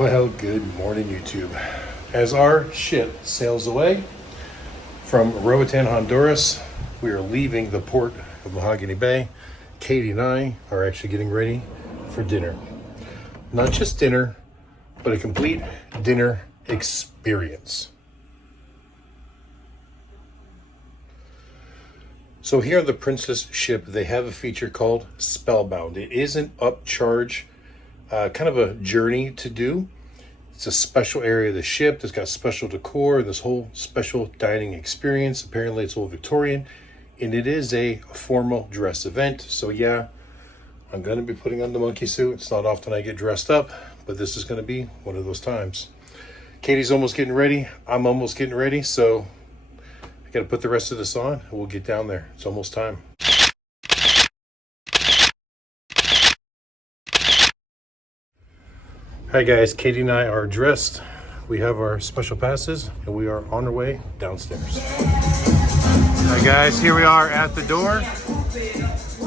Well, good morning, YouTube. As our ship sails away from Roatan, Honduras, we are leaving the port of Mahogany Bay. Katie and I are actually getting ready for dinner. Not just dinner, but a complete dinner experience. So here on the Princess ship, they have a feature called Spellbound. It is an upcharge, kind of a journey to do. It's a special area of the ship that's got special decor, this whole special dining experience. Apparently it's old Victorian, and it is a formal dress event. So yeah, I'm gonna be putting on the monkey suit. It's not often I get dressed up, but this is gonna be one of those times. Katie's almost getting ready. I'm almost getting ready, so I gotta put the rest of this on and we'll get down there. It's almost time. Hi guys, Katie and I are dressed. We have our special passes and we are on our way downstairs. Hi guys, here we are at the door,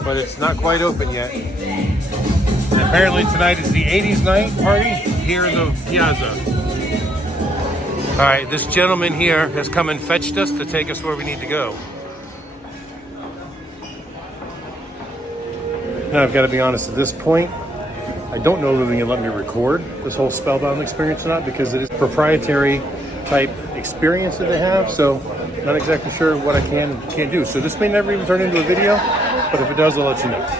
but it's not quite open yet. And apparently tonight is the 80s night party here in the piazza. All right, this gentleman here has come and fetched us to take us where we need to go. Now I've got to be honest, at this point, I don't know if they're going to let me record this whole Spellbound experience or not, because it is proprietary type experience that they have, so I'm not exactly sure what I can and can't do. So this may never even turn into a video, but if it does, I'll let you know.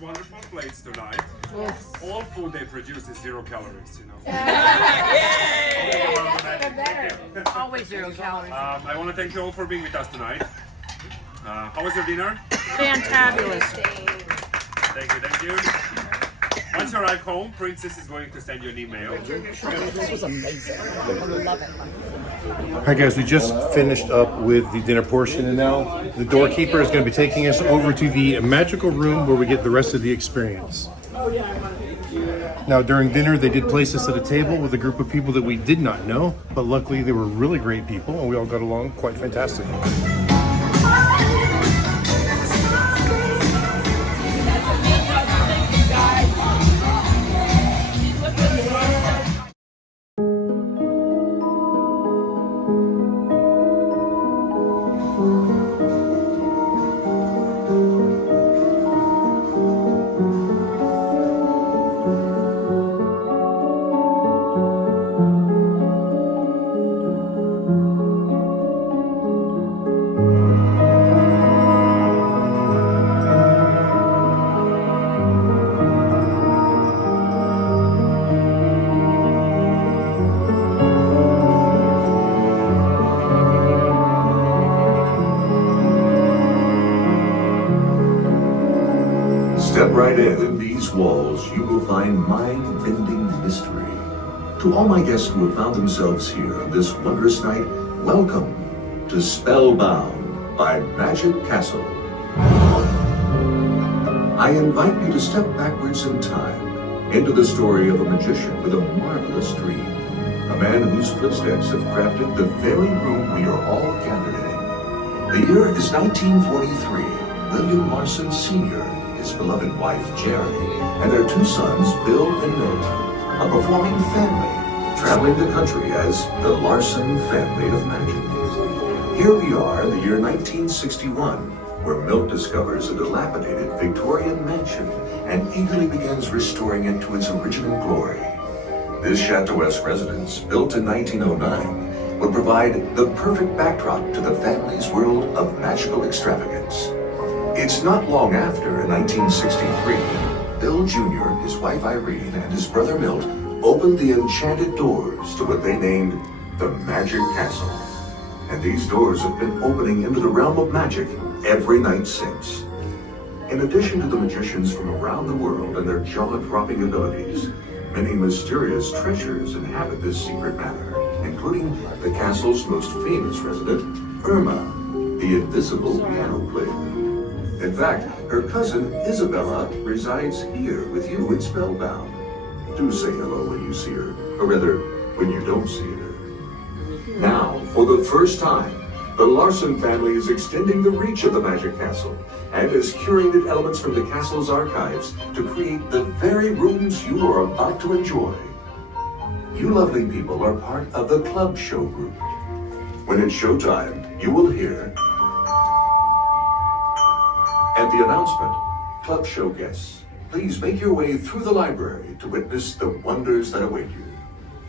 Wonderful plates tonight. Yes. All food they produce is 0 calories, you know. Always 0 calories. I want to thank you all for being with us tonight. How was your dinner? Fantabulous. Thank you. Once you arrive home, Princess is going to send you an email. This was amazing. I love it. Hi guys, we just finished up with the dinner portion, and now the doorkeeper is going to be taking us over to the magical room where we get the rest of the experience. Now during dinner they did place us at a table with a group of people that we did not know, but luckily they were really great people and we all got along quite fantastically. Step right in these walls, you will find mind-bending mystery. To all my guests who have found themselves here on this wondrous night, welcome to Spellbound by Magic Castle. I invite you to step backwards in time into the story of a magician with a marvelous dream. A man whose footsteps have crafted the very room we are all gathered in. The year is 1943. William Larson Sr., his beloved wife Jerry, and their 2 sons, Bill and Milt, a performing family, traveling the country as the Larson family of magic. Here we are in the year 1961, where Milt discovers a dilapidated Victorian mansion and eagerly begins restoring it to its original glory. This Chateauesque residence, built in 1909, would provide the perfect backdrop to the family's world of magical extravagance. It's not long after, in 1963, Bill Jr., his wife Irene, and his brother Milt opened the enchanted doors to what they named the Magic Castle. And these doors have been opening into the realm of magic every night since. In addition to the magicians from around the world and their jaw-dropping abilities, many mysterious treasures inhabit this secret manor, including the castle's most famous resident, Irma, the invisible piano player. In fact, her cousin Isabella resides here with you in Spellbound. Do say hello when you see her, or rather, when you don't see her. Now, for the first time, the Larson family is extending the reach of the Magic Castle and has curated elements from the castle's archives to create the very rooms you are about to enjoy. You lovely people are part of the Club Show group. When it's showtime, you will hear at the announcement, Club Show guests, please make your way through the library to witness the wonders that await you.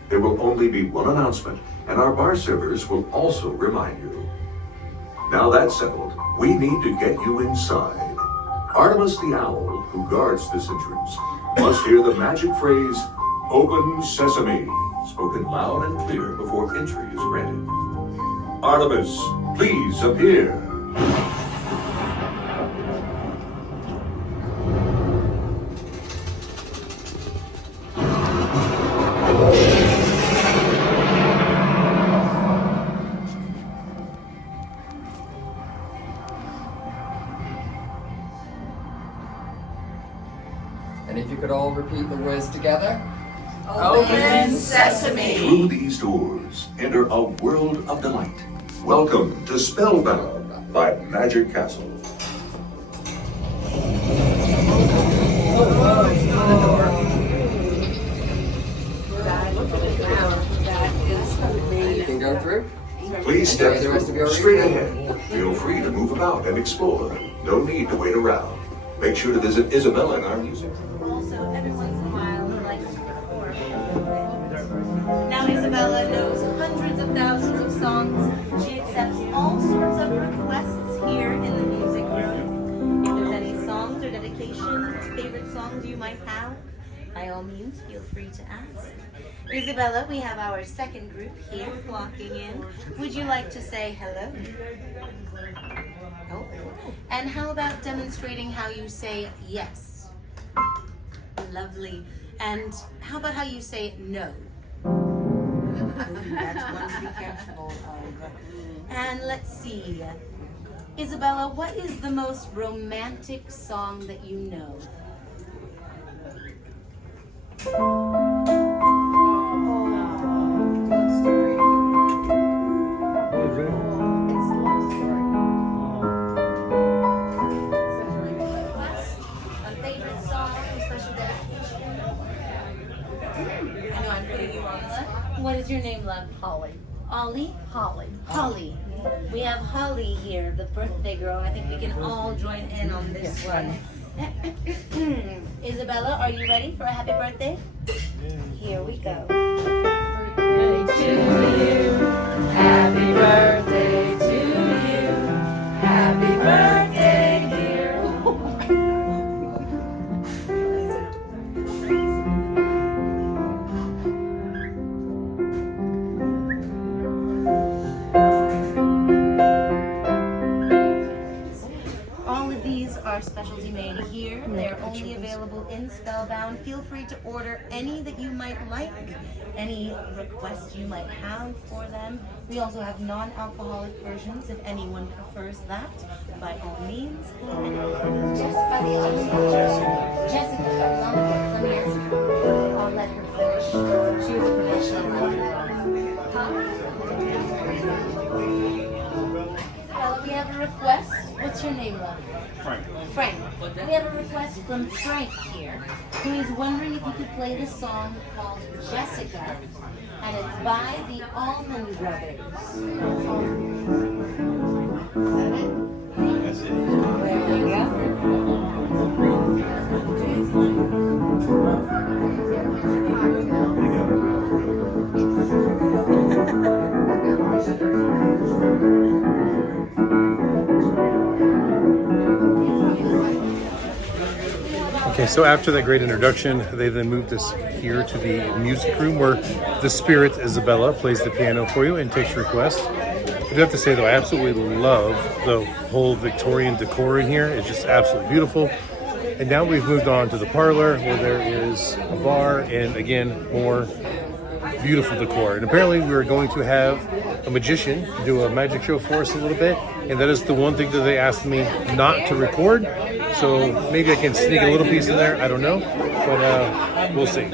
There will only be one announcement, and our bar servers will also remind you. Now that's settled, we need to get you inside. Artemis the Owl, who guards this entrance, must hear the magic phrase, "Open Sesame," spoken loud and clear before entry is granted. Artemis, please appear. And if you could all repeat the words together. Open sesame. Through these doors, enter a world of delight. Welcome to Spellbound by Magic Castle. You can go through. Please step Enjoy the rest of through, your straight evening. ahead. Feel free to move about and explore. No need to wait around. Make sure to visit Isabella in our music. Also, every once in a while, we like to perform. Now, Isabella knows hundreds of thousands of songs. She accepts all sorts of requests here in the music room. If there's any songs or dedications, favorite songs you might have, by all means, feel free to ask. Isabella, we have our second group here walking in. Would you like to say hello? Oh. And how about demonstrating how you say yes? Lovely. And how about how you say no? That's one to be careful of. And let's see. Isabella, what is the most romantic song that you know? A favorite song, special dedication? I know I'm putting you on the list. What is your name, love? Holly. Ollie? Holly. Holly. We have Holly here, the birthday girl. I think we can all join in on this one. Isabella, are you ready for a happy birthday? Here we go. Birthday to you. Happy birthday to you. Happy birthday, dear. All of these are specialty made here. They're only available in Spellbound. Feel free to order any that you might like, any requests you might have for them. We also have non-alcoholic versions if anyone prefers that. By all means. Jessica, let me answer her. I'll let her finish. She was a professional. We have a request. What's your name, love? Frank. Frank. We have a request from Frank here, who is wondering if you could play the song called Jessica, and it's by the Allman Brothers. That's it. There you go. Okay, so after that great introduction, they then moved us here to the music room where the spirit Isabella plays the piano for you and takes requests. I do have to say though, I absolutely love the whole Victorian decor in here. It's just absolutely beautiful. And now we've moved on to the parlor where there is a bar and again, more beautiful decor. And apparently we were going to have a magician do a magic show for us a little bit. And that is the one thing that they asked me not to record. So maybe I can sneak a little piece in there. I don't know, but we'll see.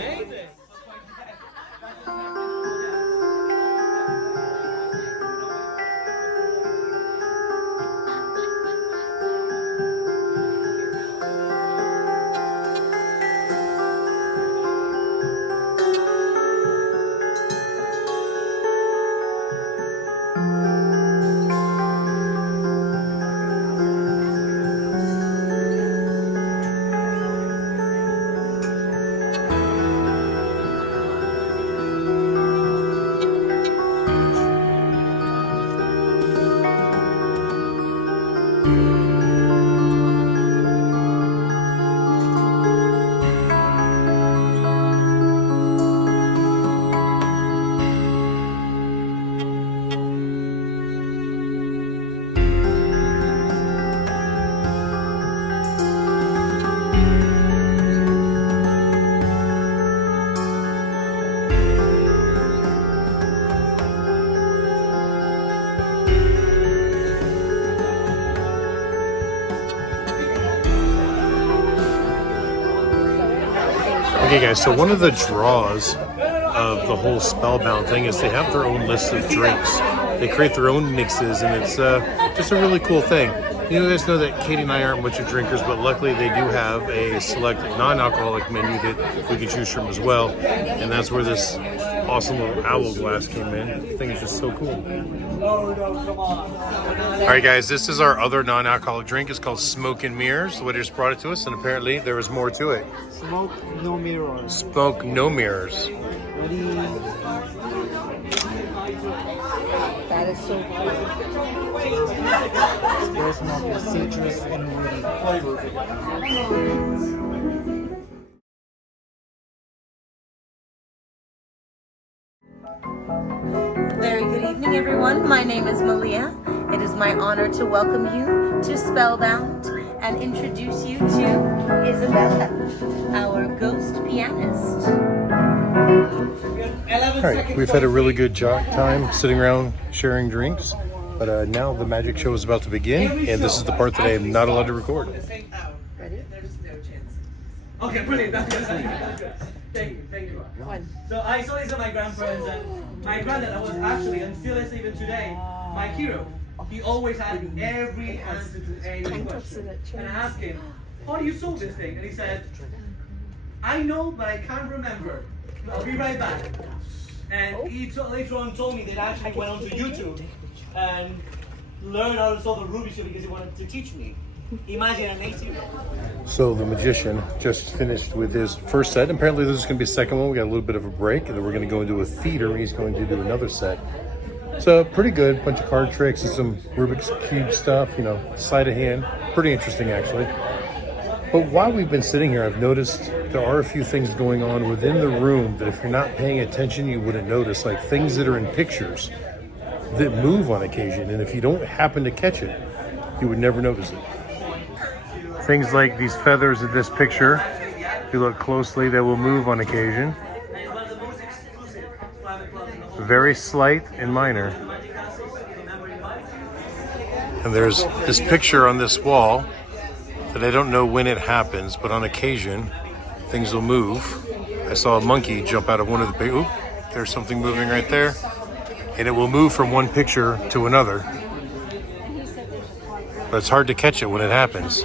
Okay guys, so one of the draws of the whole Spellbound thing is they have their own list of drinks. They create their own mixes and it's just a really cool thing. You guys know that Katie and I aren't much of drinkers, but luckily they do have a select non-alcoholic menu that we can choose from as well. And that's where this awesome little owl glass came in. The thing is just so cool. All right guys, this is our other non-alcoholic drink. It's called Smoke and Mirrors. The waiter just brought it to us and apparently there was more to it. Smoke, no mirrors. Smoke, no mirrors. That is so cool. Very smoky, citrus and woody flavor. Very good evening, everyone. My name is Malia. It is my honor to welcome you to Spellbound and introduce you to Isabella, our ghost pianist. All right, we've had a really good time sitting around sharing drinks, but now the magic show is about to begin, and this is the part that I am not allowed to record. Ready? Okay, brilliant. That's good. Thank you. One. So I saw these at my grandparents, and my granddad was actually, and still is even today, my hero. He always had every answer to any question. And I asked him, how do you solve this thing? And he said, I know, but I can't remember. I'll be right back. And he later on told me that actually went onto YouTube and learned how to solve the Rubik's Cube because he wanted to teach me. Imagine a native. So the magician just finished with his first set. Apparently this is going to be the second one. We got a little bit of a break, and then we're going to go into a theater where he's going to do another set. So pretty good, bunch of card tricks and some Rubik's Cube stuff, you know, sleight of hand. Pretty interesting actually. But while we've been sitting here, I've noticed there are a few things going on within the room that if you're not paying attention, you wouldn't notice, like things that are in pictures that move on occasion. And if you don't happen to catch it, you would never notice it. Things like these feathers in this picture, if you look closely, they will move on occasion. Very slight and minor. And there's this picture on this wall that I don't know when it happens, but on occasion, things will move. I saw a monkey jump out of one of the big, oop, there's something moving right there. And it will move from one picture to another. But it's hard to catch it when it happens.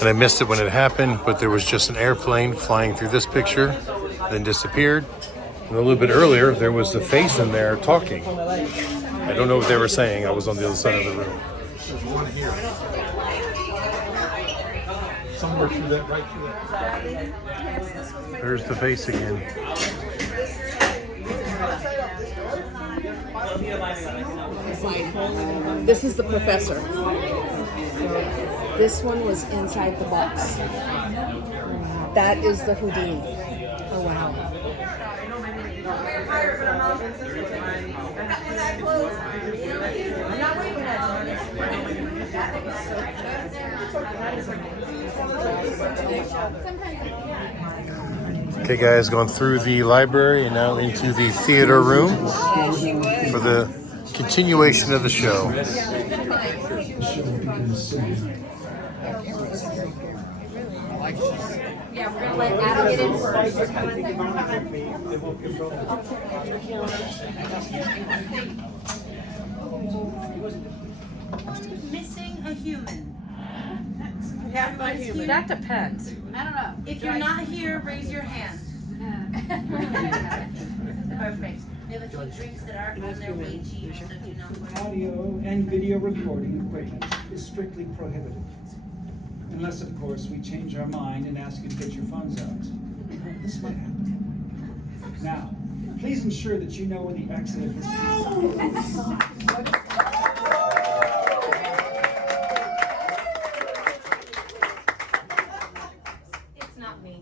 And I missed it when it happened, but there was just an airplane flying through this picture, then disappeared. And a little bit earlier, there was the face in there talking. I don't know what they were saying. I was on the other side of the room. There's one here. Somewhere through that, right through that. There's the face again. This is the professor. This one was inside the box. That is the Houdini. Oh wow. Okay, guys, going through the library and now into the theater room for the continuation of the show. Yeah, we're gonna let Adam get in first. Missing a human. That depends. I don't know. If you're not here, raise your hand. Perfect. We have a few drinks that aren't on their way cheap, so do not worry. Audio and video recording equipment is strictly prohibited. Unless, of course, we change our mind and ask you to get your phones out. This might happen. Now, please ensure that you know where the exit of this is. It's not me.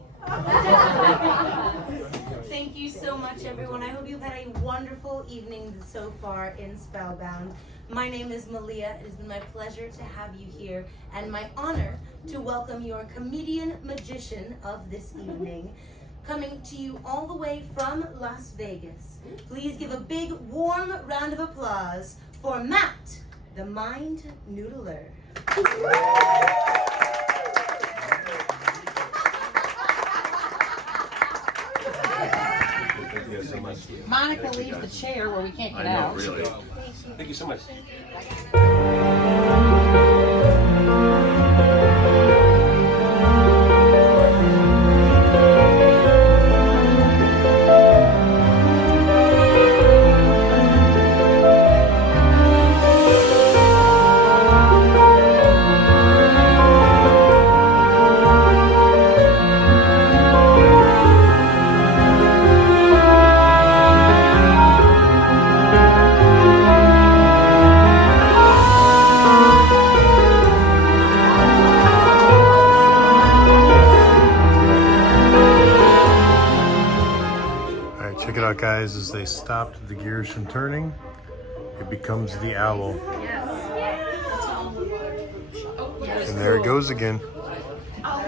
Thank you so much, everyone. I hope you've had a wonderful evening so far in Spellbound. My name is Malia. It has been my pleasure to have you here and my honor to welcome your comedian magician of this evening. Coming to you all the way from Las Vegas. Please give a big warm round of applause for Matt, the Mind Noodler. Monica leaves the chair where we can't get out. Really. Thank you so much. Check it out, guys. As they stopped the gears from turning, it becomes the owl. And there it goes again. I'm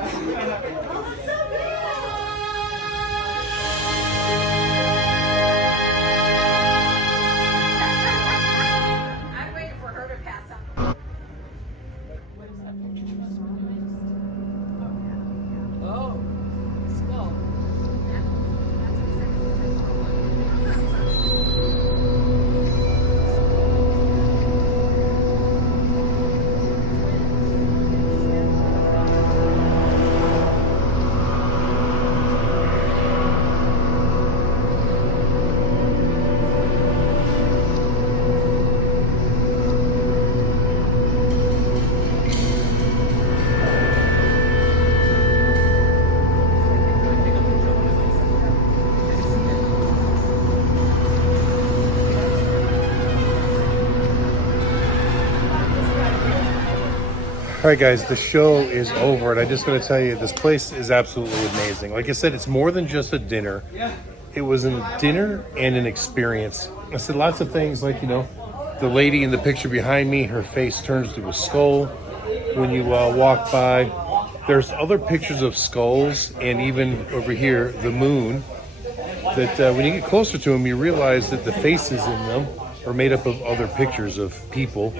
waiting for her to pass out. Oh, skull. All right, guys, the show is over, and I just got to tell you, this place is absolutely amazing. Like I said, it's more than just a dinner. It was a dinner and an experience. I said lots of things like, you know, the lady in the picture behind me, her face turns to a skull when you walk by. There's other pictures of skulls, and even over here, the moon, that when you get closer to them, you realize that the faces in them are made up of other pictures of people.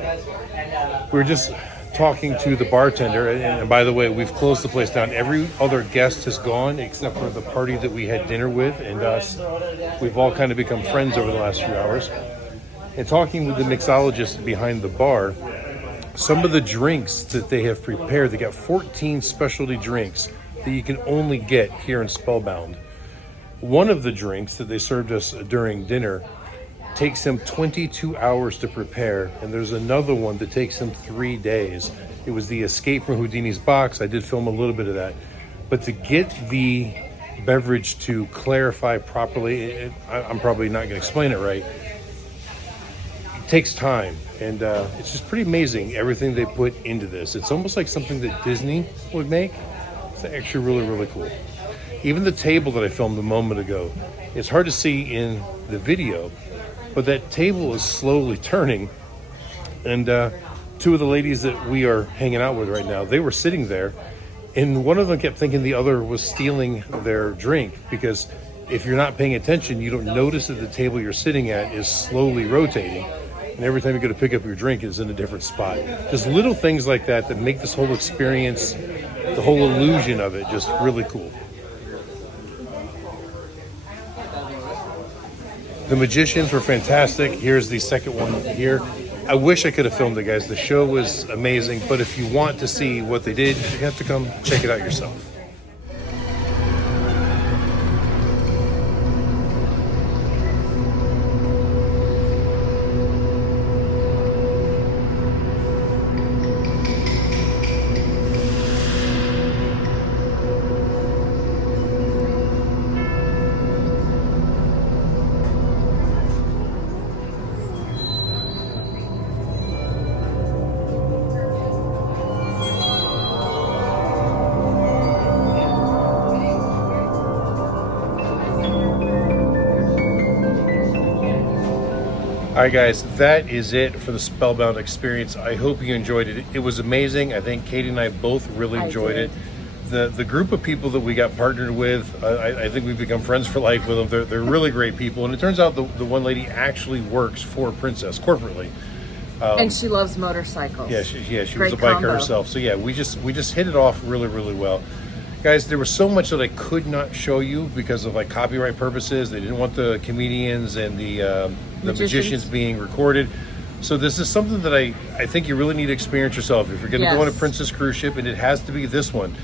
We're just talking to the bartender, and by the way, we've closed the place down. Every other guest has gone except for the party that we had dinner with, and us. We've all kind of become friends over the last few hours. And talking with the mixologist behind the bar, some of the drinks that they have prepared, they got 14 specialty drinks that you can only get here in Spellbound. One of the drinks that they served us during dinner takes them 22 hours to prepare, and there's another one that takes them 3 days. It was the Escape from Houdini's Box. I did film a little bit of that. But to get the beverage to clarify properly, I'm probably not going to explain it right. takes time, and it's just pretty amazing everything they put into this. It's almost like something that Disney would make. It's actually really, really cool. Even the table that I filmed a moment ago, it's hard to see in the video, but that table is slowly turning. And two of the ladies that we are hanging out with right now, they were sitting there, and one of them kept thinking the other was stealing their drink, because if you're not paying attention, you don't notice that the table you're sitting at is slowly rotating, and every time you go to pick up your drink, it's in a different spot. Just little things like that that make this whole experience, the whole illusion of it, just really cool. The magicians were fantastic. Here's the second one here. I wish I could have filmed it, guys. The show was amazing, but if you want to see what they did, you have to come check it out yourself. All right, guys, that is it for the Spellbound experience. I hope you enjoyed it. It was amazing. I think Katie and I both really enjoyed it. The group of people that we got partnered with, I think we've become friends for life with them. They're really great people. And it turns out the one lady actually works for Princess corporately. And she loves motorcycles. Yeah, she was Great a biker combo. herself. So yeah, we just hit it off really, really well. Guys, there was so much that I could not show you because of like copyright purposes. They didn't want the comedians and the magicians being recorded. So this is something that I think you really need to experience yourself. If you're going to go on a Princess cruise ship, and it has to be this one.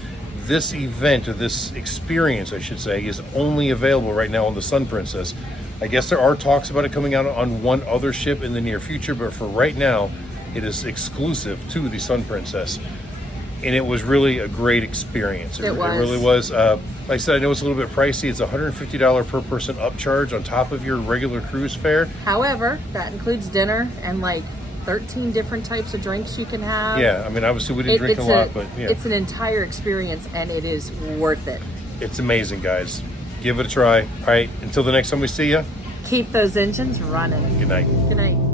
This event, or this experience, I should say, is only available right now on the Sun Princess. I guess there are talks about it coming out on one other ship in the near future, but for right now, it is exclusive to the Sun Princess. And it was really a great experience. It really was. Like I said, I know it's a little bit pricey. It's $150 per person upcharge on top of your regular cruise fare. However, that includes dinner and like 13 different types of drinks you can have. Yeah, I mean, obviously we didn't drink a lot, but yeah. It's an entire experience, and it is worth it. It's amazing, guys. Give it a try. All right, until the next time we see you. Keep those engines running. Good night. Good night.